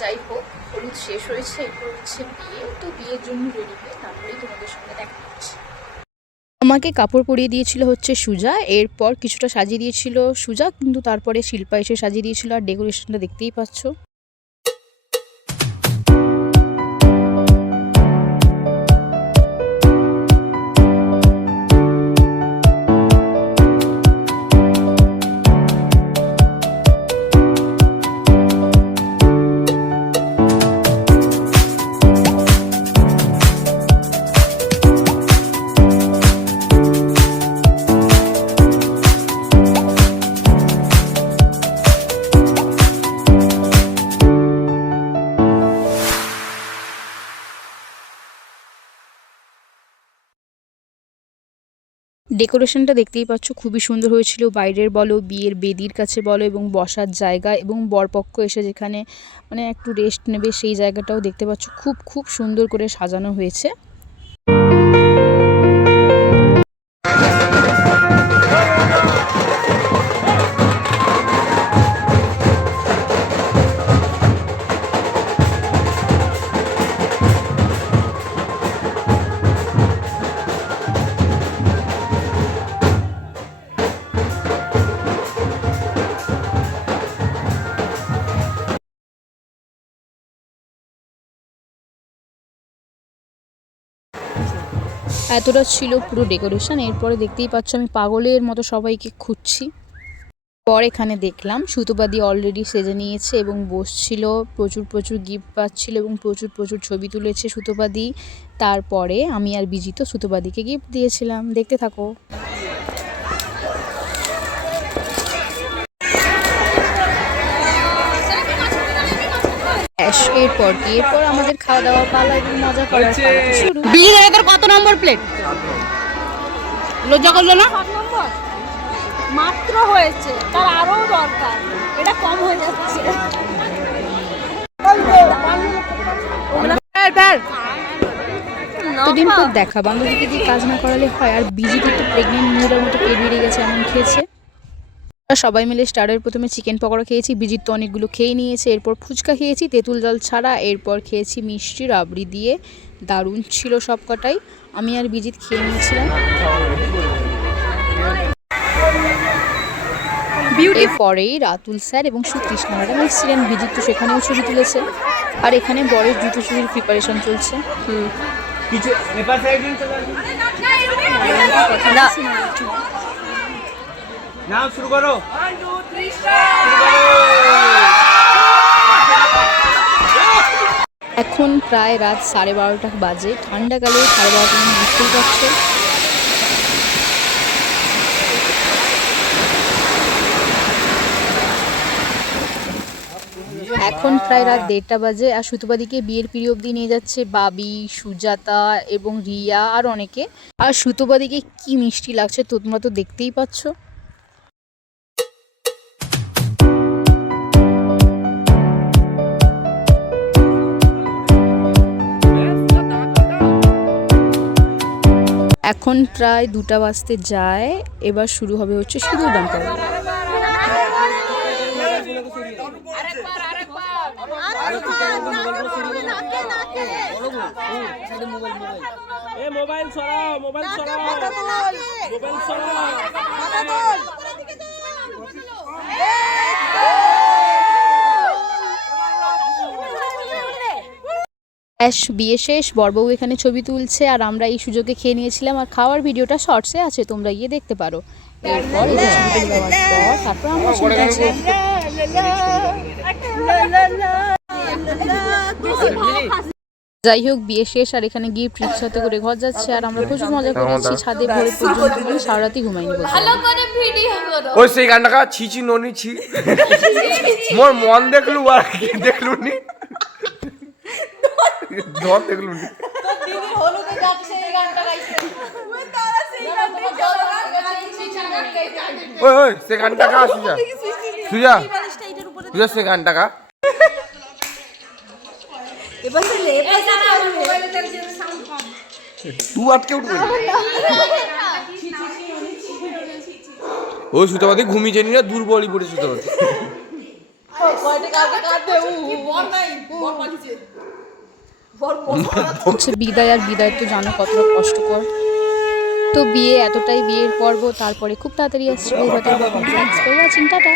যাই হোক হলুদ শেষ হয়েছে, এরপর হচ্ছে বিয়ে। তো বিয়ের জন্য রেডি হয়ে তারপরেই তোমাদের সঙ্গে দেখা হচ্ছে। আমাকে কাপড় পরিয়ে দিয়েছিল হচ্ছে সুজা, এরপর কিছুটা সাজিয়ে দিয়েছিল সুজা, কিন্তু তারপরে শিল্পা এসে সাজিয়ে দিয়েছিল আর ডেকোরেশনটা দেখতেই পাচ্ছ। ডেকোরেশনটা দেখতেই পাচ্ছ, খুবই সুন্দর হয়েছিল। বাইরের বলো, বিয়ের বেদির কাছে বলো এবং বসার জায়গা এবং বরপক্ষ এসে যেখানে মানে একটু রেস্ট নেবে সেই জায়গাটাও দেখতে পাচ্ছ। খুব খুব সুন্দর করে সাজানো হয়েছে। এতটা ছিল পুরো ডেকোরেশন এরপরে দেখতেই পাচ্ছ আমি পাগলের মতো সবাইকে খুঁজছি। পর এখানে দেখলাম সুতোবাদি অলরেডি সেজে নিয়েছে এবং বসছিল প্রচুর প্রচুর গিফট পাচ্ছিল এবং প্রচুর প্রচুর ছবি তুলেছে সুতোবাদি তারপরে আমি আর বিজিত সুতোবাদিকে গিফট দিয়েছিলাম। দেখতে থাকো। ব্যাস, এরপর কি এরপর আমাদের খাওয়া দাওয়া পালা এবং মজা করার পালা শুরু। Number plate? লজ্জা করল না? মাত্র হয়েছে তার আরও দরকার। এটা কম হয়ে যাচ্ছে। পর দেখা বান্ধবীকে কাজ না করালে হয় আর বিজি কিন্তু প্রেগনেন্ট মহিলার মতো পেট বেরিয়ে গেছে এমন খেয়েছে। সবাই মিলে স্টারের প্রথমে চিকেন পকোড়া খেয়েছি বিজির তো অনেকগুলো খেয়ে নিয়েছে এরপর ফুচকা খেয়েছি তেঁতুল জল ছাড়া এরপর খেয়েছি মিষ্টি রাবড়ি দিয়ে। দারুণ ছিল সব কটাই আমি আর বিজিত খেয়ে নিয়েছিলাম। এরপরেই রাতুল স্যার এবং সুকৃষ্ণ ম্যাডাম এসেছিলেন। বিজিত তো সেখানেও ছবি তুলেছে। আর এখানে বরের জুতো চুরির প্রিপারেশন চলছে। শুরু করো। এখন প্রায় রাত সাড়ে বারোটা বাজে। ঠান্ডাকালে সাড়ে বারোটা বুঝতেই পারছ। এখন প্রায় রাত দেড়টা বাজে আর সুতোবাদিকে বিয়ের পিড়ি অবধি নিয়ে যাচ্ছে বাবি, সুজাতা এবং রিয়া আর অনেকে। আর সুতোবাদিকে কি মিষ্টি লাগছে তোমরা তো দেখতেই পাচ্ছ। এখন প্রায় দুটা বাজতে যায়, এবার শুরু হবে হচ্ছে সিঁদুরদান পর্ব মোবাইল সরাও মোবাইল সরাও মোবাইল সরাও। ব্যাস বিয়ে শেষ বরবউ এখানে ছবি তুলছে আর আমরা এই সুযোগে খেয়ে নিয়েছিলাম আর খাওয়ার ভিডিওটা শর্টসে আছে তোমরা গিয়ে দেখতে পারো। এরপর এদের ছবি দেওয়ার পর তারপর আমরা চলে গেছি যাই হোক বিয়ে শেষ আর এখানে গিয়ে রিক্সাতে করে ঘর যাচ্ছে আর আমরা প্রচুর মজা করেছি ছাদে ভরে পর্যন্ত সারা রাতই ঘুমাইনি। ওই সেই গানটা ছিচি ননি ছি। মোর মন দেখলু আর কি দেখলু নি ধর দেখলু নি। ওই ওই সে গানটা কা সুজা? সুজা? সুজা সে গানটা কা? তু আটকে উঠবে ওই সুতাবাদি ঘুমিয়ে জানি না দুর্বলই পড়ে সুতাবাদি। হচ্ছে বিদায় আর বিদায় তো জানো কতটা কষ্টকর। তো বিয়ে এতটাই বিয়ের পর্ব, তারপরে খুব তাড়াতাড়ি আসছে টাটা।